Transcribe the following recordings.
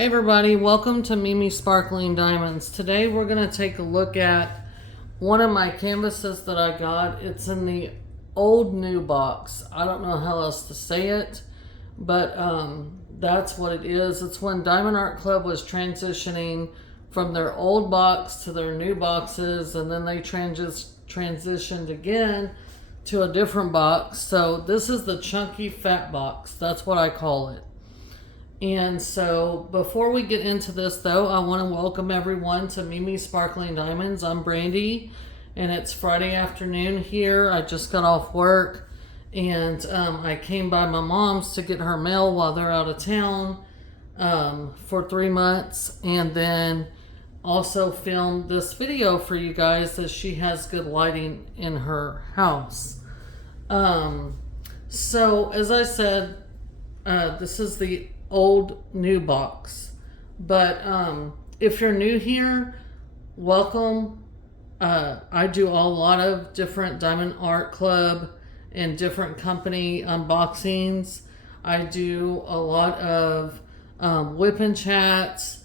Hey everybody, welcome to Mimi Sparkling Diamonds. Today we're going to take a look at one of my canvases that I got. It's in the old new box. I don't know how else to say it, but that's what it is. It's when Diamond Art Club was transitioning from their old box to their new boxes, and then they transitioned again to a different box. So this is the chunky fat box. That's what I call it. And so before we get into this though, I want to welcome everyone to Mimi Sparkling Diamonds. I'm Brandy and it's Friday afternoon here. I just got off work and I came by my mom's to get her mail while they're out of town for 3 months, and then also filmed this video for you guys as she has good lighting in her house. So as I said, this is the old new box, but if you're new here, welcome. I do a lot of different Diamond Art Club and different company unboxings. I do a lot of whipping chats.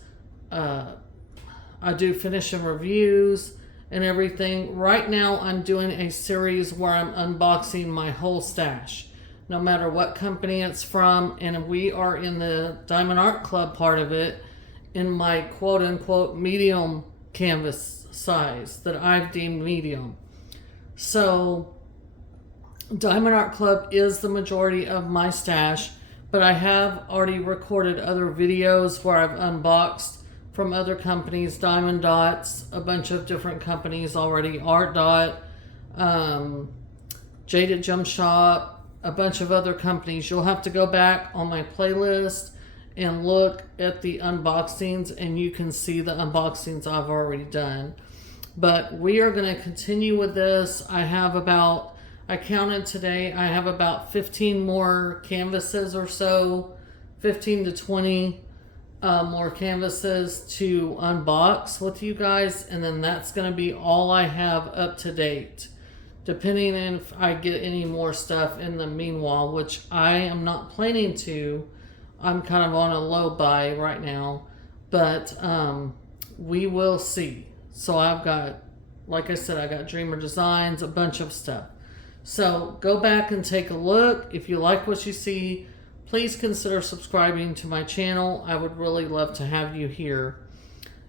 I do finishing reviews and everything. Right now I'm doing a series where I'm unboxing my whole stash, no matter what company it's from, and we are in the Diamond Art Club part of it in my quote-unquote medium canvas size that I've deemed medium. So Diamond Art Club is the majority of my stash, but I have already recorded other videos where I've unboxed from other companies, Diamond Dots, a bunch of different companies already, Art Dot, Jaded Gem Shop, a bunch of other companies. You'll have to go back on my playlist and look at the unboxings and you can see the unboxings I've already done. But we are going to continue with this. I counted today, I have about 15 more canvases or so, 15 to 20 more canvases to unbox with you guys, and then that's going to be all I have up to date. Depending on if I get any more stuff in the meanwhile, which I am not planning to. I'm kind of on a low buy right now, but we will see. So I've got, like I said, I got Dreamer Designs, a bunch of stuff. So go back and take a look. If you like what you see, please consider subscribing to my channel. I would really love to have you here.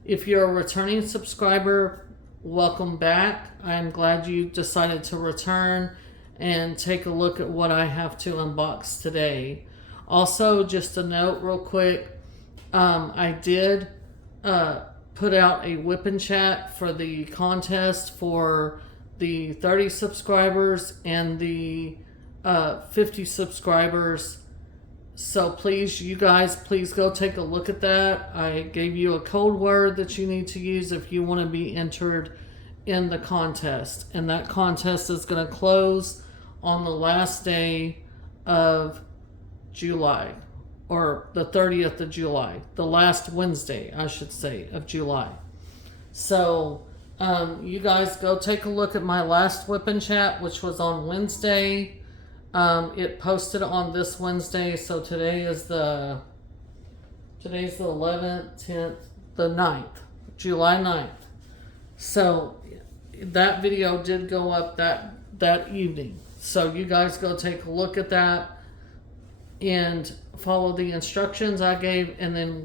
If you're a returning subscriber, welcome back. I'm glad you decided to return and take a look at what I have to unbox today. Also, just a note real quick, I did put out a whipping chat for the contest for the 30 subscribers and the 50 subscribers. So please, you guys, please go take a look at that. I gave you a code word that you need to use if you want to be entered in the contest. And that contest is going to close on the last day of July, or the 30th of July, the last Wednesday, I should say, of July. So you guys go take a look at my last whipping chat, which was on Wednesday. It posted on this Wednesday, so today's the 11th, 10th, the 9th, July 9th. So that video did go up that evening. So you guys go take a look at that and follow the instructions I gave, and then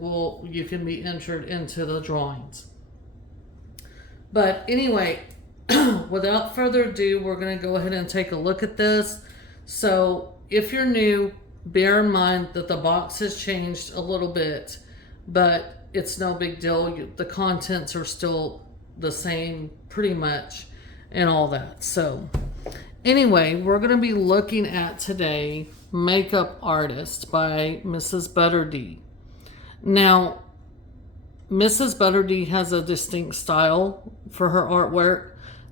you can be entered into the drawings. But anyway, without further ado, we're going to go ahead and take a look at this. So if you're new, bear in mind that the box has changed a little bit, but it's no big deal. The contents are still the same pretty much and all that. So anyway, we're going to be looking at today Makeup Artist by Mrs. Butterdee. Now, Mrs. Butterdee has a distinct style for her artwork.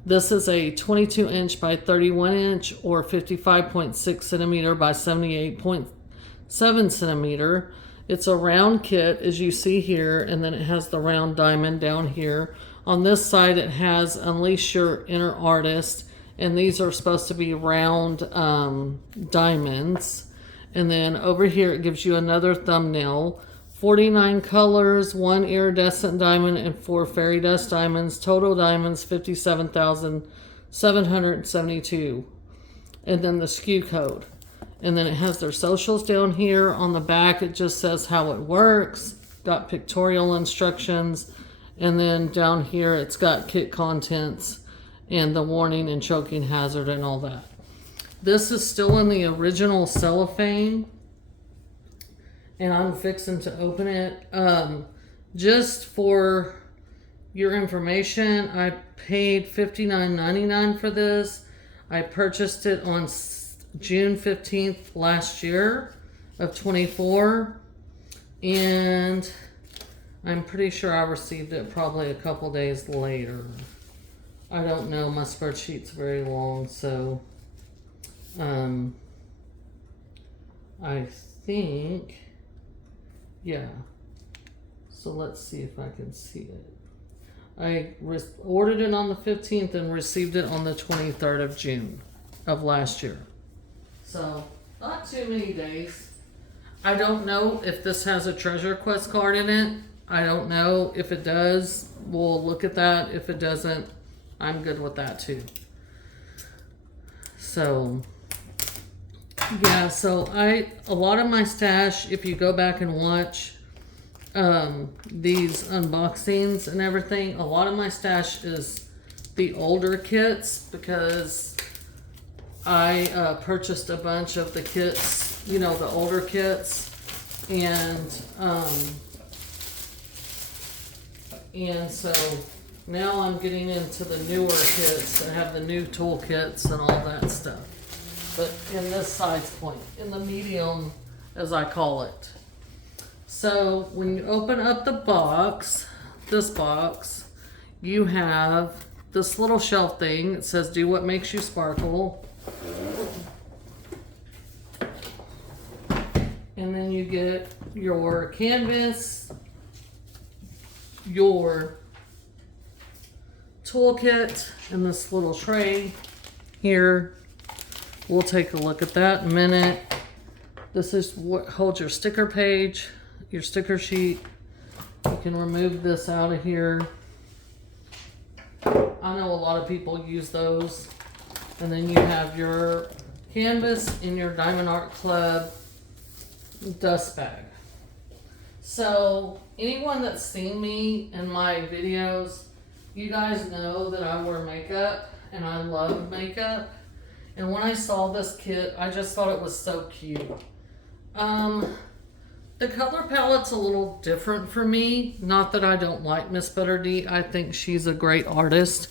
This is a 22 inch by 31 inch or 55.6 centimeter by 78.7 centimeter. It's a round kit, as you see here, and then it has the round diamond down here. On this side, it has Unleash Your Inner Artist, and these are supposed to be round diamonds. And then over here, it gives you another thumbnail 49 colors, 1 iridescent diamond, and 4 fairy dust diamonds. Total diamonds 57,772. And then the SKU code. And then it has their socials down here. On the back, it just says how it works. Got pictorial instructions. And then down here, it's got kit contents and the warning and choking hazard and all that. This is still in the original cellophane. And I'm fixing to open it. Just for your information, I paid $59.99 for this. I purchased it on June 15th last year of 24. And I'm pretty sure I received it probably a couple days later. I don't know. My spreadsheet's very long, so I think... yeah, so let's see if I can see it. I ordered it on the 15th and received it on the 23rd of June of last year. So, not too many days. I don't know if this has a treasure quest card in it. I don't know. If it does, we'll look at that. If it doesn't, I'm good with that too. So... yeah, so a lot of my stash, if you go back and watch these unboxings and everything, a lot of my stash is the older kits because I purchased a bunch of the kits, you know, the older kits, and so now I'm getting into the newer kits that have the new toolkits and all that stuff. But in this size point, in the medium, as I call it. So when you open up the box, this box, you have this little shelf thing. It says, do what makes you sparkle. And then you get your canvas, your toolkit, and this little tray here. We'll take a look at that in a minute. This is what holds your sticker page, your sticker sheet. You can remove this out of here. I know a lot of people use those. And then you have your canvas and your Diamond Art Club dust bag. So anyone that's seen me in my videos, you guys know that I wear makeup and I love makeup. And when I saw this kit, I just thought it was so cute. The color palette's a little different for me. Not that I don't like Miss Butter D. I think she's a great artist.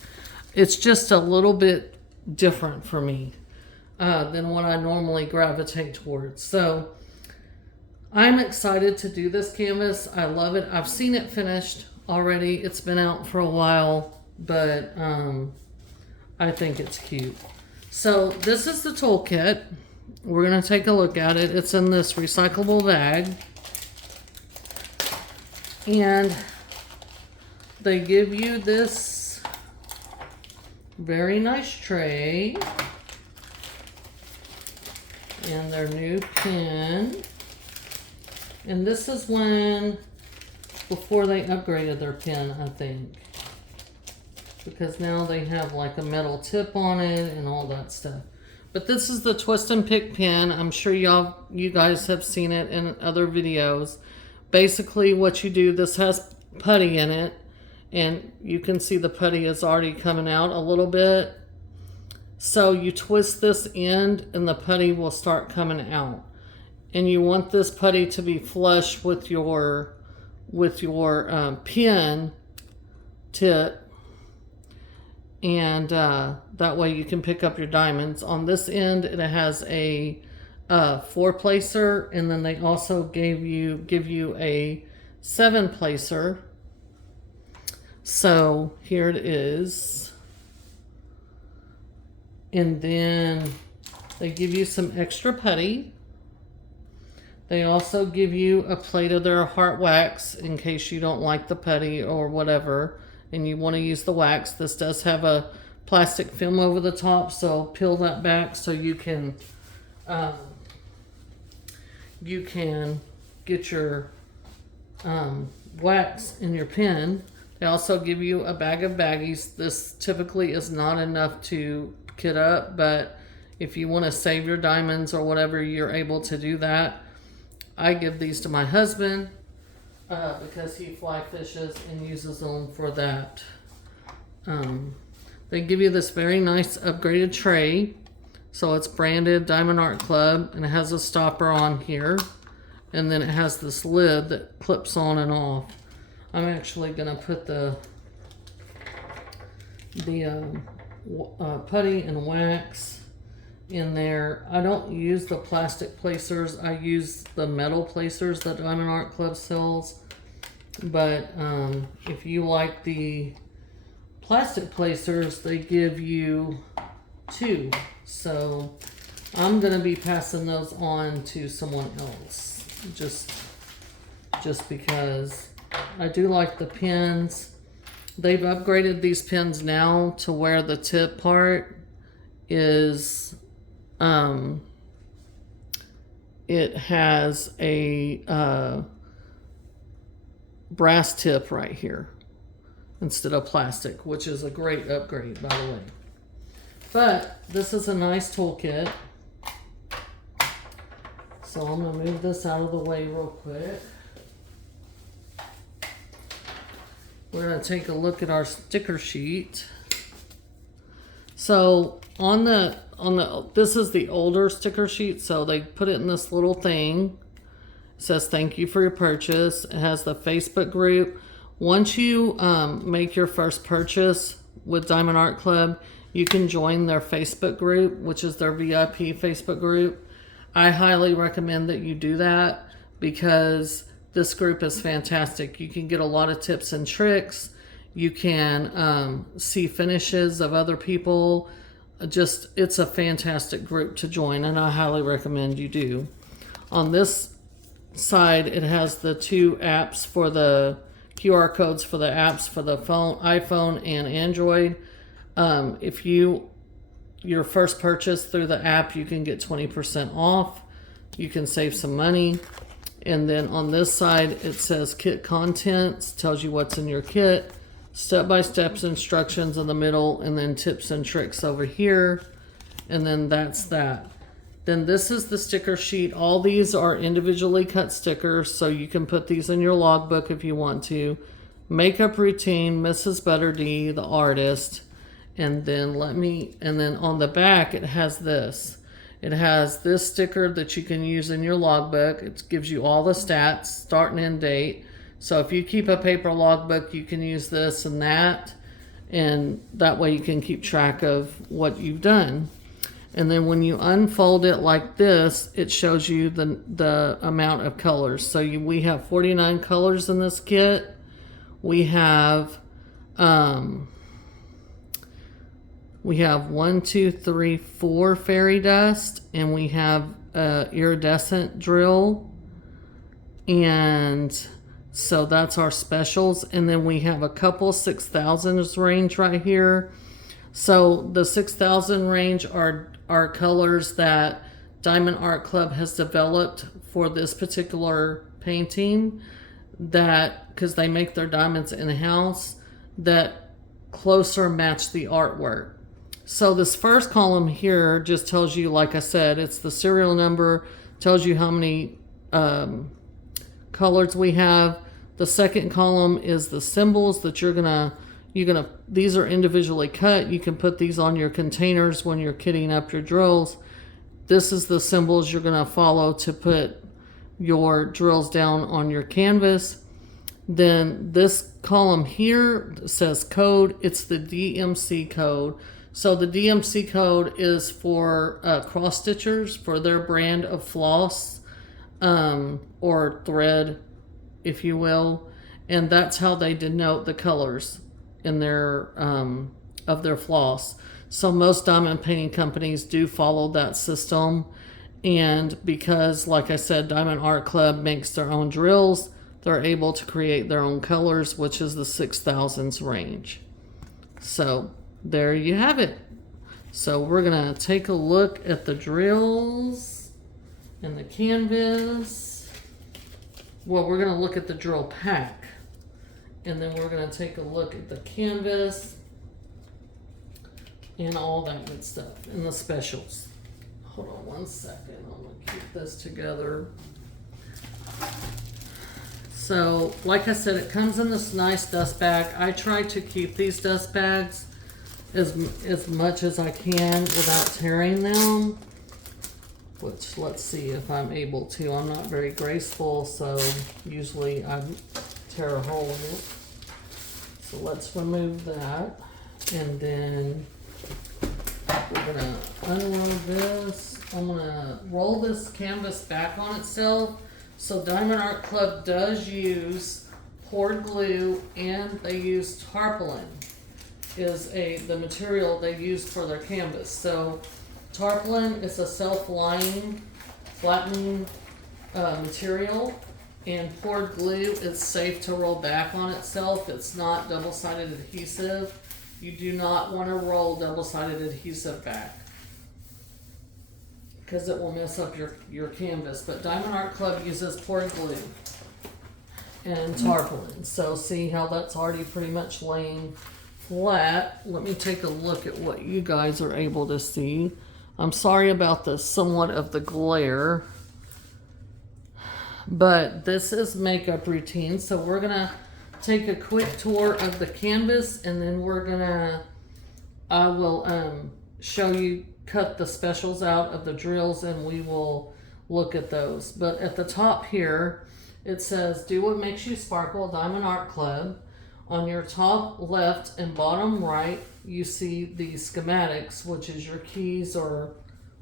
It's just a little bit different for me than what I normally gravitate towards. So I'm excited to do this canvas. I love it. I've seen it finished already. It's been out for a while, but I think it's cute. So this is the toolkit. We're going to take a look at it. It's in this recyclable bag. And they give you this very nice tray. And their new pen. And this is before they upgraded their pen, I think. Because now they have like a metal tip on it and all that stuff. But this is the Twist and Pick pen. I'm sure you guys have seen it in other videos. Basically what you do, this has putty in it. And you can see the putty is already coming out a little bit. So you twist this end and the putty will start coming out. And you want this putty to be flush with your pen tip. And that way you can pick up your diamonds. On this end, it has a 4-placer, and then they also give you a 7-placer. So here it is. And then they give you some extra putty. They also give you a plate of their heart wax in case you don't like the putty or whatever and you want to use the wax. This does have a plastic film over the top, so peel that back so you can get your wax in your pen. They also give you a bag of baggies. This typically is not enough to kit up, but if you want to save your diamonds or whatever, you're able to do that. I give these to my husband because he fly fishes and uses them for that. They give you this very nice upgraded tray. So it's branded Diamond Art Club, and it has a stopper on here. And then it has this lid that clips on and off. I'm actually going to put the putty and wax in there. I don't use the plastic placers. I use the metal placers that Diamond Art Club sells. But if you like the plastic placers, they give you 2. So I'm going to be passing those on to someone else. Just because I do like the pins. They've upgraded these pins now to where the tip part is it has a brass tip right here instead of plastic, which is a great upgrade, by the way. But this is a nice toolkit. So I'm going to move this out of the way real quick. We're going to take a look at our sticker sheet. So on the this is the older sticker sheet, so they put it in this little thing. It says thank you for your purchase. It has the Facebook group. Once you make your first purchase with Diamond Art Club, you can join their Facebook group, which is their VIP Facebook group. I highly recommend that you do that because this group is fantastic. You can get a lot of tips and tricks. You can see finishes of other people. It's a fantastic group to join, and I highly recommend you do. On this side, it has the 2 apps for the QR codes for the apps for the phone, iPhone and Android. If your first purchase through the app, you can get 20% off. You can save some money. And then on this side, it says kit contents, tells you what's in your kit, step-by-step instructions in the middle, and then tips and tricks over here. And then that's that. Then this is the sticker sheet. All these are individually cut stickers, so you can put these in your logbook if you want to. Makeup routine, Mrs. Butter D, the artist. And then on the back, it has this. It has this sticker that you can use in your logbook. It gives you all the stats, start and end date. So if you keep a paper logbook, you can use this and that. And that way you can keep track of what you've done. And then when you unfold it like this, it shows you the amount of colors. So we have 49 colors in this kit. We have 1, 2, 3, 4 fairy dust, and we have iridescent drill, and so that's our specials. And then we have a couple 6,000s range right here. So the 6,000 range are colors that Diamond Art Club has developed for this particular painting, that because they make their diamonds in-house, that closer match the artwork. So this first column here just tells you, like I said, it's the serial number, tells you how many colors we have. The second column is the symbols that these are individually cut. You can put these on your containers when you're kitting up your drills. This is the symbols you're gonna follow to put your drills down on your canvas. Then this column here says code. It's the DMC code. So the DMC code is for cross stitchers for their brand of floss or thread, if you will, and that's how they denote the colors in their of their floss. So most diamond painting companies do follow that system, and because, like I said, Diamond Art Club makes their own drills, they're able to create their own colors, which is the 6,000s range. So there you have it. So we're gonna take a look at the drills and the canvas. well, we're going to look at the drill pack, and then we're going to take a look at the canvas and all that good stuff and the specials. Hold on one second. I'm going to keep this together. So, like I said, it comes in this nice dust bag. I try to keep these dust bags as much as I can without tearing them. Which, let's see if I'm able to. I'm not very graceful, so usually I tear a hole in it. So let's remove that. And then we're gonna unroll this. I'm gonna roll this canvas back on itself. So Diamond Art Club does use poured glue, and they use tarpaulin is the material they use for their canvas. So tarpaulin is a self-lining, flattening material, and poured glue is safe to roll back on itself. It's not double-sided adhesive. You do not want to roll double-sided adhesive back because it will mess up your canvas. But Diamond Art Club uses poured glue and tarpaulin. So see how that's already pretty much laying flat. Let me take a look at what you guys are able to see. I'm sorry about the somewhat of the glare, but this is makeup routine. So we're gonna take a quick tour of the canvas, and then I will show you, cut the specials out of the drills, and we will look at those. But at the top here, it says, do what makes you sparkle, Diamond Art Club. On your top left and bottom right, you see the schematics, which is your keys or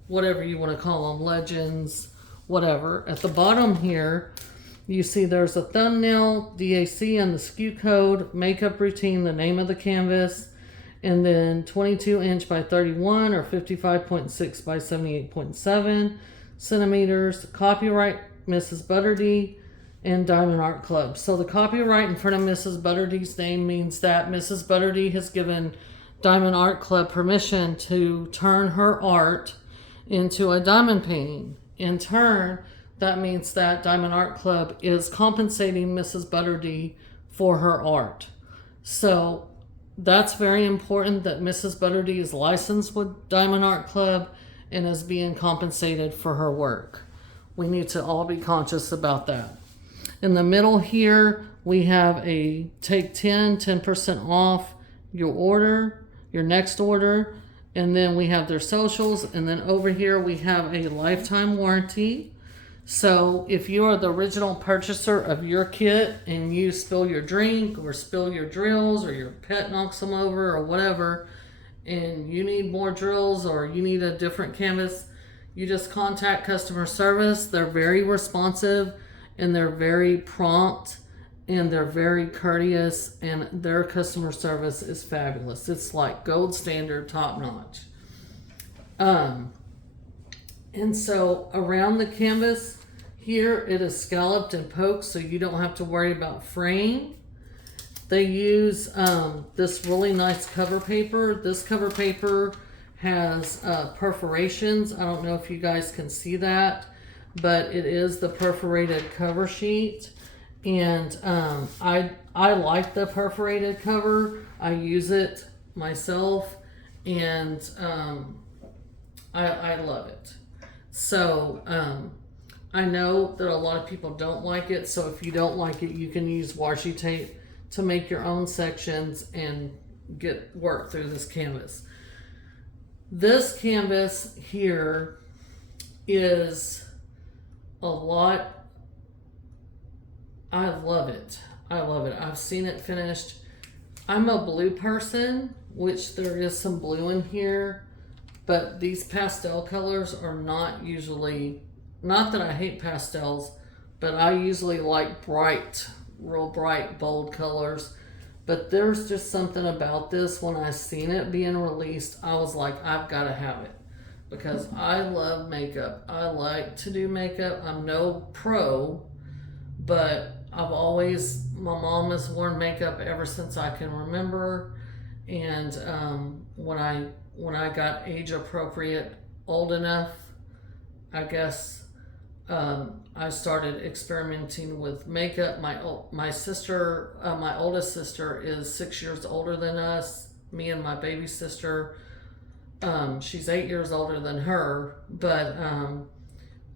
whatever you want to call them, legends, whatever. At the bottom here, you see there's a thumbnail, DAC and the SKU code, makeup routine, the name of the canvas, and then 22 inch by 31 or 55.6 by 78.7 centimeters, copyright Mrs. Butterdy and Diamond Art Club. So the copyright in front of Mrs. Butterdy's name means that Mrs. Butterdy has given Diamond Art Club permission to turn her art into a diamond painting. In turn, that means that Diamond Art Club is compensating Mrs. Butterdy for her art. So that's very important that Mrs. Butterdy is licensed with Diamond Art Club and is being compensated for her work. We need to all be conscious about that. In the middle here, we have a take 10% off your order, your next order, and then we have their socials, and then over here we have a lifetime warranty. So if you are the original purchaser of your kit and you spill your drink or spill your drills or your pet knocks them over or whatever, and you need more drills or you need a different canvas, you just contact customer service. They're very responsive and they're very prompt and they're very courteous, and their customer service is fabulous. It's like gold standard, top notch. And so around the canvas here, it is scalloped and poked, so you don't have to worry about fraying. They use this really nice cover paper. This cover paper has perforations. I don't know if you guys can see that, but it is the perforated cover sheet. And I like the perforated cover. I use it myself, and I love it. So I know that a lot of people don't like it, so if you don't like it, you can use washi tape to make your own sections and get work through this canvas. This canvas here is a lot. I love it. I love it. I've seen it finished. I'm a blue person, which there is some blue in here, but these pastel colors are not usually, not that I hate pastels, but I usually like bright, real bright, bold colors. But there's just something about this. When I seen it being released, I was like, I've got to have it, because I love makeup. I like to do makeup. I'm no pro, but my mom has worn makeup ever since I can remember. And when I got age appropriate, old enough, I guess, I started experimenting with makeup. My sister, my oldest sister, is 6 years older than us. Me and my baby sister, she's 8 years older than her, but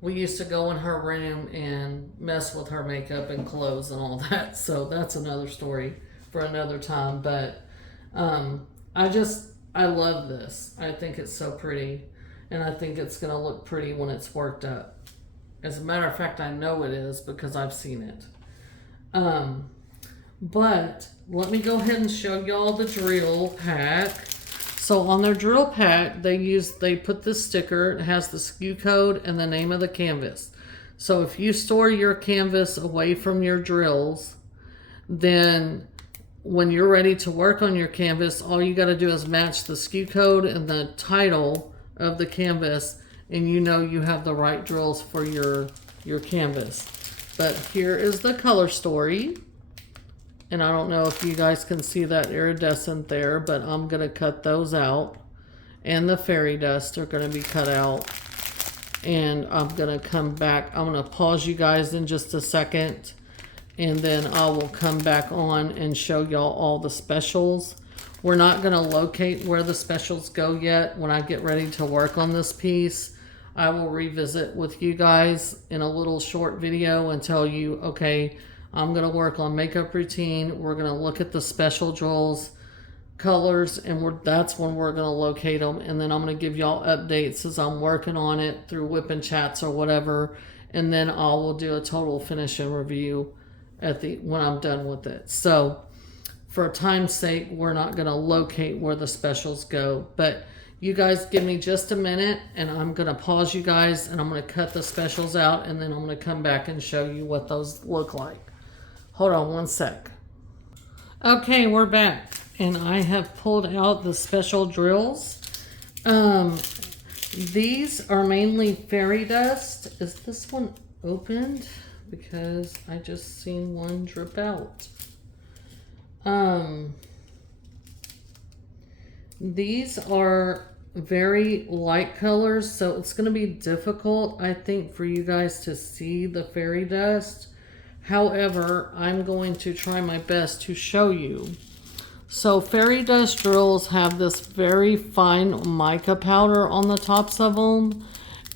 we used to go in her room and mess with her makeup and clothes and all that. So that's another story for another time. But I love this. I think it's so pretty, and I think it's going to look pretty when it's worked up. As a matter of fact, I know it is because I've seen it. But let me go ahead and show y'all the drill pack. So on their drill pack, they put this sticker. It has the SKU code and the name of the canvas. So if you store your canvas away from your drills, then when you're ready to work on your canvas, all you got to do is match the SKU code and the title of the canvas, and you know you have the right drills for your canvas. But here is the color story. And I don't know if you guys can see that iridescent there, but I'm going to cut those out. And the fairy dust are going to be cut out. And I'm going to come back. I'm going to pause you guys in just a second. And then I will come back on and show y'all all the specials. We're not going to locate where the specials go yet. When I get ready to work on this piece, I will revisit with you guys in a little short video and tell you, okay, I'm going to work on makeup routine. We're going to look at the special drills, colors, and that's when we're going to locate them. And then I'm going to give y'all updates as I'm working on it through whipping chats or whatever. And then I will do a total finish and review when I'm done with it. So for time's sake, we're not going to locate where the specials go. But you guys give me just a minute, and I'm going to pause you guys, and I'm going to cut the specials out, and then I'm going to come back and show you what those look like. Hold on one sec. Okay, we're back, and I have pulled out the special drills. These are mainly fairy dust. Is this one opened? Because I just seen one drip out. These are very light colors, so it's going to be difficult, I think, for you guys to see the fairy dust. However, I'm going to try my best to show you. So fairy dust drills have this very fine mica powder on the tops of them,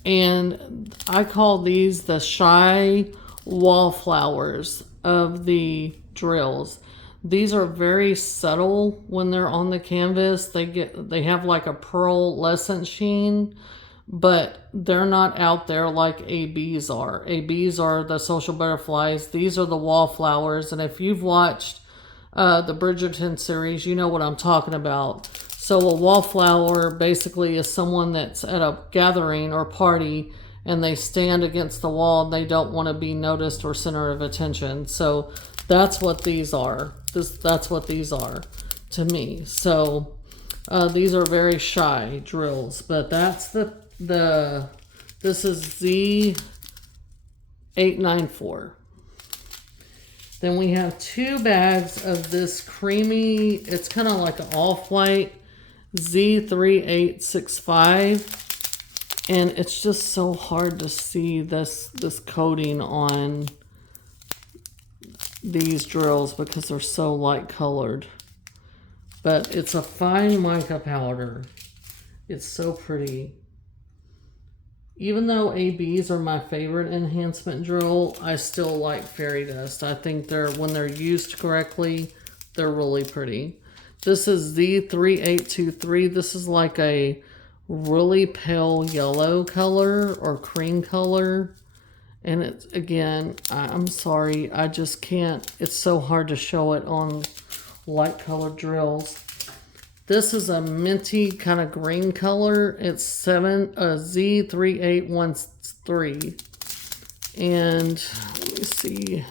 and I call these the shy wallflowers of the drills. These are very subtle when they're on the canvas. They have like a pearlescent sheen, but they're not out there like ABs are. ABs are the social butterflies. These are the wallflowers. And if you've watched the Bridgerton series, you know what I'm talking about. So a wallflower basically is someone that's at a gathering or party and they stand against the wall and they don't want to be noticed or center of attention. So that's what these are. That's what these are to me. So these are very shy drills, but that's this is Z894. Then we have 2 bags of this creamy, it's kind of like an off-white Z3865. And it's just so hard to see this coating on these drills because they're so light colored. But it's a fine mica powder. It's so pretty. Even though ABs are my favorite enhancement drill, I still like fairy dust. I think when they're used correctly, they're really pretty. This is Z3823. This is like a really pale yellow color or cream color. And it's, again, I'm sorry, I just can't. It's so hard to show it on light colored drills. This is a minty kind of green color. It's Z3813. And let me see.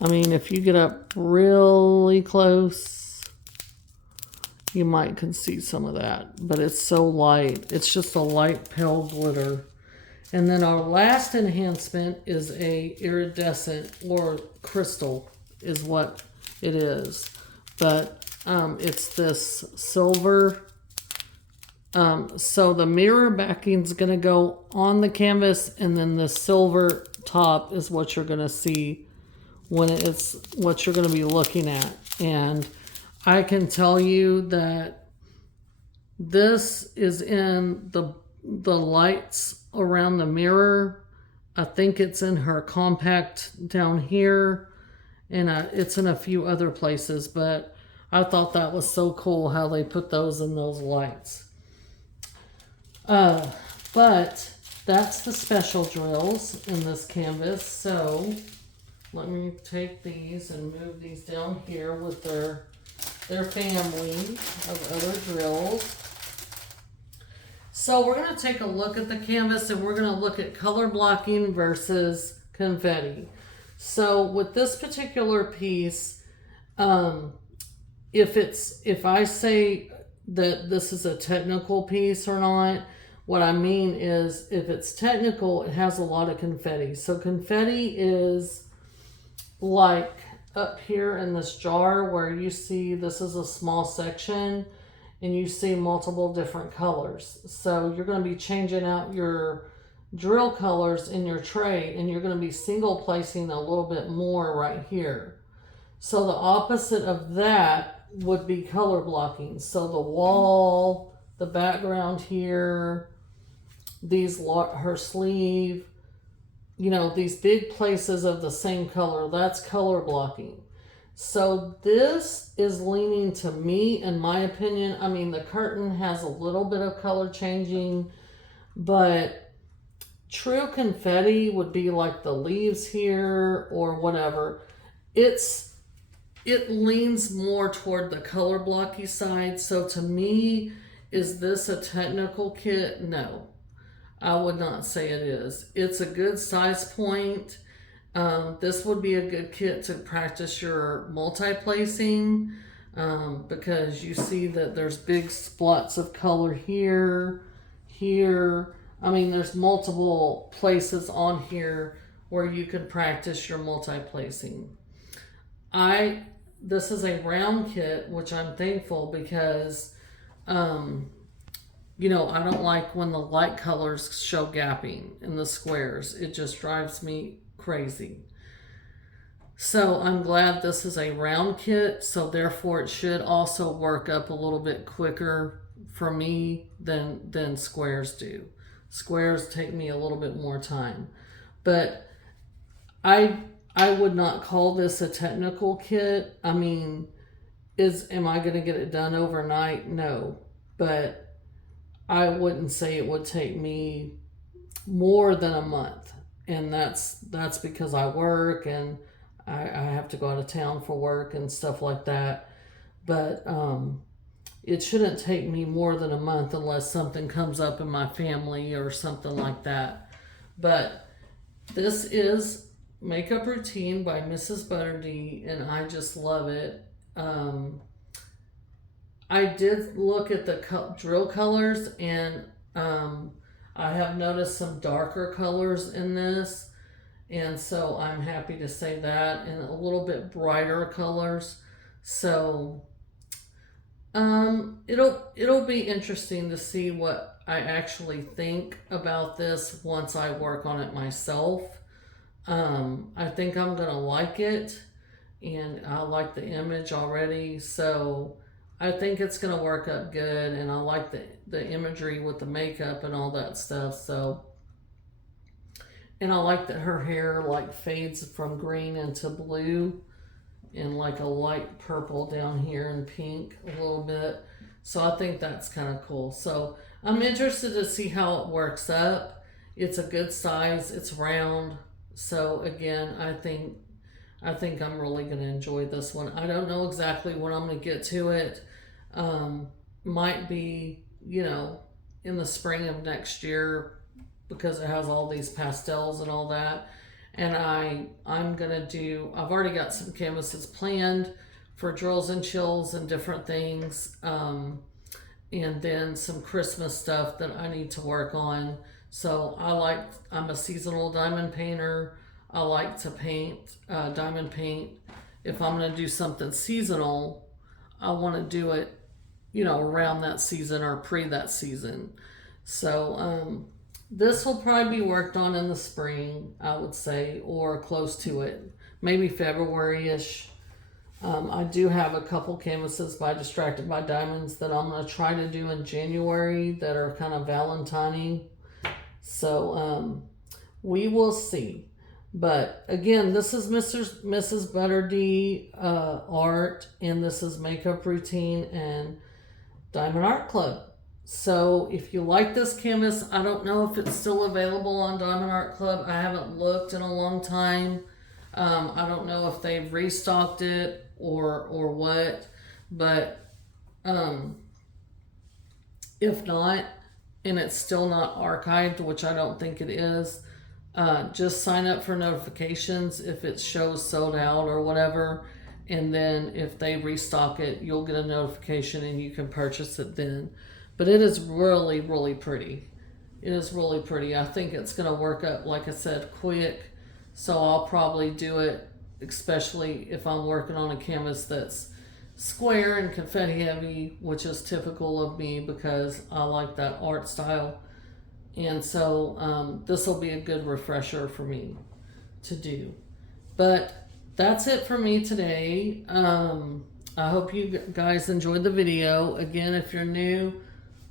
I mean, if you get up really close, you might can see some of that. But it's so light. It's just a light pale glitter. And then our last enhancement is a iridescent or crystal is what it is. But it's this silver So the mirror backing is going to go on the canvas, and then the silver top is what you're going to see when it's what you're going to be looking at. And I can tell you that this is in the lights around the mirror. I think it's in her compact down here, and it's in a few other places, but I thought that was so cool how they put those in those lights. But that's the special drills in this canvas. So let me take these and move these down here with their family of other drills. So we're going to take a look at the canvas, and we're going to look at color blocking versus confetti. So with this particular piece, if I say that this is a technical piece or not, what I mean is if it's technical, it has a lot of confetti. So confetti is like up here in this jar where you see this is a small section and you see multiple different colors. So you're going to be changing out your drill colors in your tray, and you're going to be single placing a little bit more right here. So the opposite of that would be color blocking. So the wall, the background here, her sleeve, these big places of the same color, that's color blocking. So this is leaning to me, in my opinion. I mean, the curtain has a little bit of color changing, but true confetti would be like the leaves here or whatever. It leans more toward the color blocky side. So to me, is this a technical kit? No, I would not say it is. It's a good size point. This would be a good kit to practice your multi-placing, because you see that there's big splots of color here. I mean, there's multiple places on here where you can practice your multi-placing. This is a round kit, which I'm thankful because, I don't like when the light colors show gapping in the squares. It just drives me crazy. So I'm glad this is a round kit, so therefore it should also work up a little bit quicker for me than squares do. Squares take me a little bit more time. But I would not call this a technical kit. I mean, am I going to get it done overnight? No. But I wouldn't say it would take me more than a month. And that's because I work and I have to go out of town for work and stuff like that. But it shouldn't take me more than a month unless something comes up in my family or something like that. But this is Makeup Routine by Mrs. Butterdy, and I just love it. I did look at the drill colors, and I have noticed some darker colors in this, and so I'm happy to say that, and a little bit brighter colors. So it'll be interesting to see what I actually think about this once I work on it myself. I think I'm gonna like it, and I like the image already, so I think it's gonna work up good, and I like the imagery with the makeup and all that stuff. So, and I like that her hair like fades from green into blue and like a light purple down here and pink a little bit. So I think that's kind of cool. So I'm interested to see how it works up. It's a good size. It's round. So again, I think I'm really going to enjoy this one. I don't know exactly when I'm going to get to it. Might be, in the spring of next year, because it has all these pastels and all that. And I'm going to I've already got some canvases planned for drills and chills and different things. And then some Christmas stuff that I need to work on. So I'm a seasonal diamond painter. I like to paint, diamond paint. If I'm going to do something seasonal, I want to do it around that season or pre that season. So this will probably be worked on in the spring, I would say, or close to it, maybe February-ish. I do have a couple canvases by Distracted by Diamonds that I'm going to try to do in January that are kind of Valentine. So we will see. But again, this is Mrs. Butterdy art, and this is Makeup Routine and Diamond Art Club. So if you like this canvas, I don't know if it's still available on Diamond Art Club. I haven't looked in a long time. I don't know if they've restocked it or what, but if not, and it's still not archived, which I don't think it is, just sign up for notifications if it shows sold out or whatever, and then if they restock it, you'll get a notification and you can purchase it then. But it is really, really pretty. It is really pretty. I think it's going to work up, like I said, quick. So I'll probably do it, especially if I'm working on a canvas that's square and confetti heavy, which is typical of me because I like that art style. And so this will be a good refresher for me to do. But that's it for me today. I hope you guys enjoyed the video. Again, if you're new,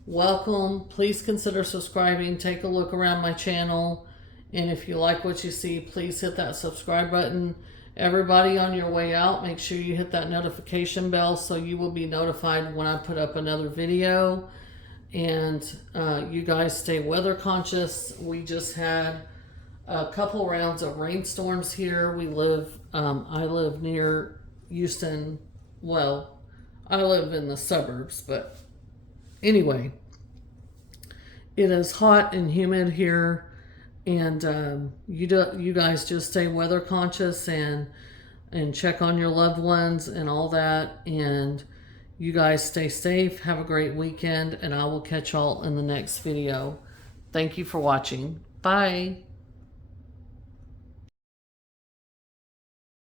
welcome. Please consider subscribing. Take a look around my channel. And if you like what you see, please hit that subscribe button. Everybody, on your way out, make sure you hit that notification bell so you will be notified when I put up another video. And you guys stay weather conscious. We just had a couple rounds of rainstorms here. I live near Houston. Well, I live in the suburbs, but anyway, it is hot and humid here. And you guys just stay weather conscious and check on your loved ones and all that. And you guys stay safe. Have a great weekend, and I will catch y'all in the next video. Thank you for watching. Bye.